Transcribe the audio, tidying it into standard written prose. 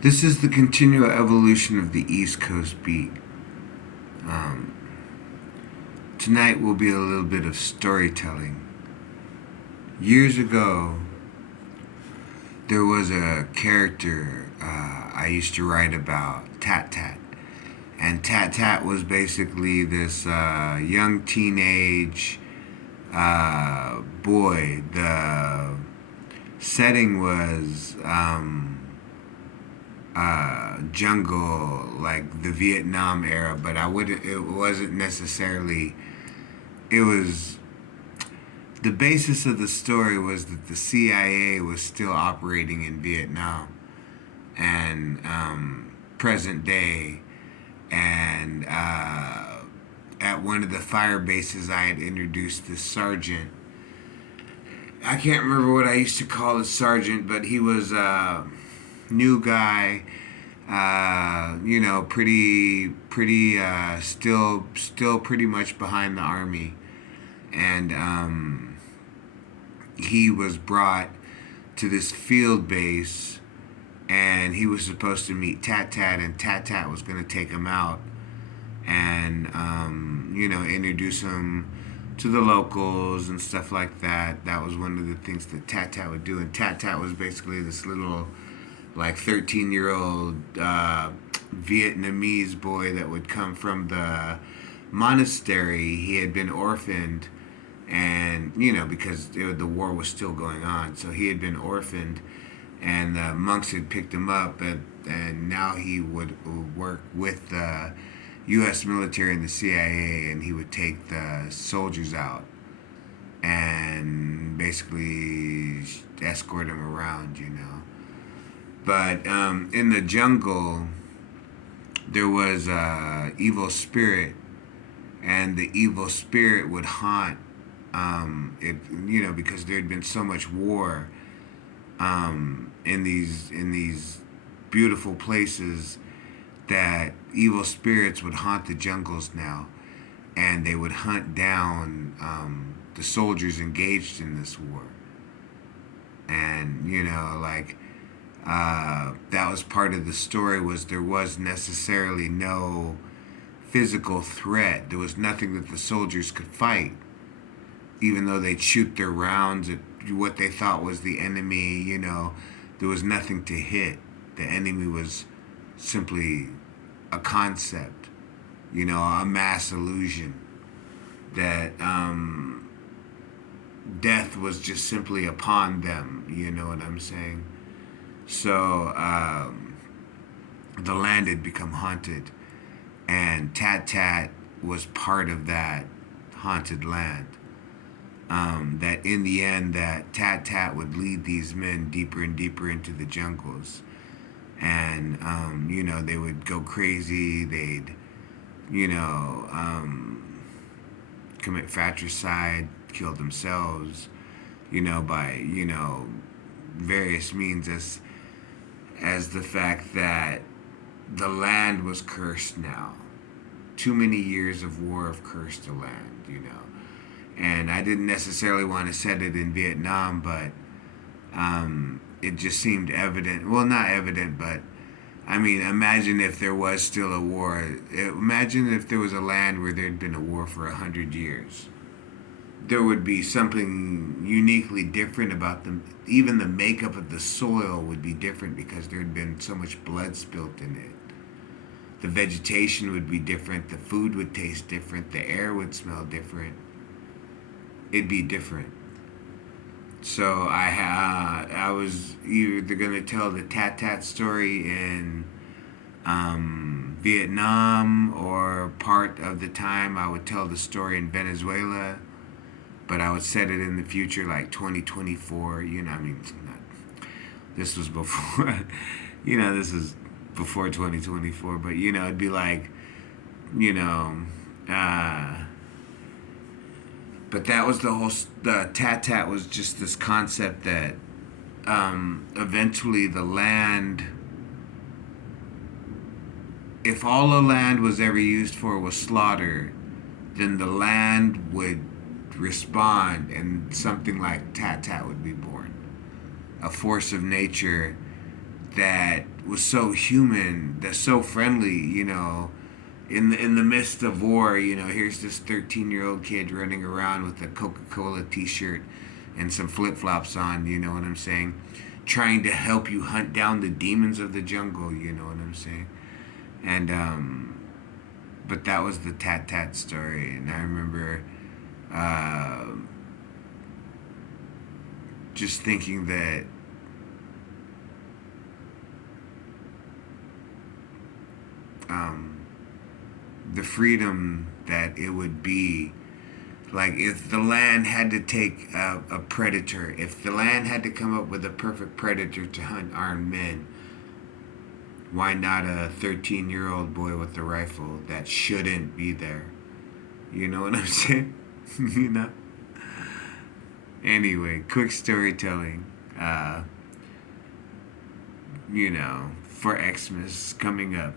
This is the continual evolution of the East Coast beat. Um, Tonight will be a little bit of storytelling. Years ago, there was a character I used to write about, Tat Tat. And Tat Tat was basically this young teenage boy. The setting was jungle, like the Vietnam era, but I wouldn't. It wasn't necessarily. It was the basis of the story was that the CIA was still operating in Vietnam and present day, and at one of the fire bases, I had introduced this sergeant. I can't remember what I used to call the sergeant, but he was a new guy, pretty, still pretty much behind the army, and he was brought to this field base, and he was supposed to meet Tat Tat, and Tat Tat was going to take him out, and introduce him to the locals and stuff like that. That was one of the things that Tat Tat would do, and Tat Tat was basically this little like 13-year-old Vietnamese boy that would come from the monastery. He had been orphaned, and because the war was still going on, so he had been orphaned, and the monks had picked him up, and now he would work with the U.S. military and the CIA, and he would take the soldiers out and basically escort them around. But in the jungle, there was a evil spirit, and the evil spirit would haunt it. Because there had been so much war in these beautiful places, that evil spirits would haunt the jungles now, and they would hunt down the soldiers engaged in this war. And that was part of the story, was there was necessarily no physical threat. There was nothing that the soldiers could fight, even though they'd shoot their rounds at what they thought was the enemy. There was nothing to hit. The enemy was simply a concept, a mass illusion, that death was just simply upon them. You know what I'm saying? So the land had become haunted, and Tat Tat was part of that haunted land. That in the end, that Tat Tat would lead these men deeper and deeper into the jungles, and they would go crazy. They'd commit fratricide, kill themselves, by various means, as the fact that the land was cursed now. Too many years of war have cursed the land. And I didn't necessarily want to set it in Vietnam, but it just seemed evident. Well, not evident, but I mean, imagine if there was still a war. Imagine if there was a land where there'd been a war for 100 years. There would be something uniquely different about them. Even the makeup of the soil would be different, because there had been so much blood spilt in it. The vegetation would be different. The food would taste different. The air would smell different. It'd be different. So I was either gonna tell the Tat Tat story in Vietnam, or part of the time I would tell the story in Venezuela, but I would set it in the future, like 2024. This was before, this is before 2024, but it'd be like, you know, uh, but that was the Tat Tat was just this concept that eventually the land, if all the land was ever used for was slaughter, then the land would respond, and something like Tat Tat would be born. A force of nature that was so human, that's so friendly, in the midst of war. Here's this 13-year-old kid running around with a Coca-Cola t-shirt and some flip-flops on, you know what I'm saying? Trying to help you hunt down the demons of the jungle, you know what I'm saying? And but that was the Tat Tat story, and I remember uh, just thinking that um, the freedom that it would be, like, if the land had to take a predator, if the land had to come up with a perfect predator to hunt armed men, why not a 13-year-old boy with a rifle that shouldn't be there? You know what I'm saying? you know? Anyway, quick storytelling. For Xmas coming up.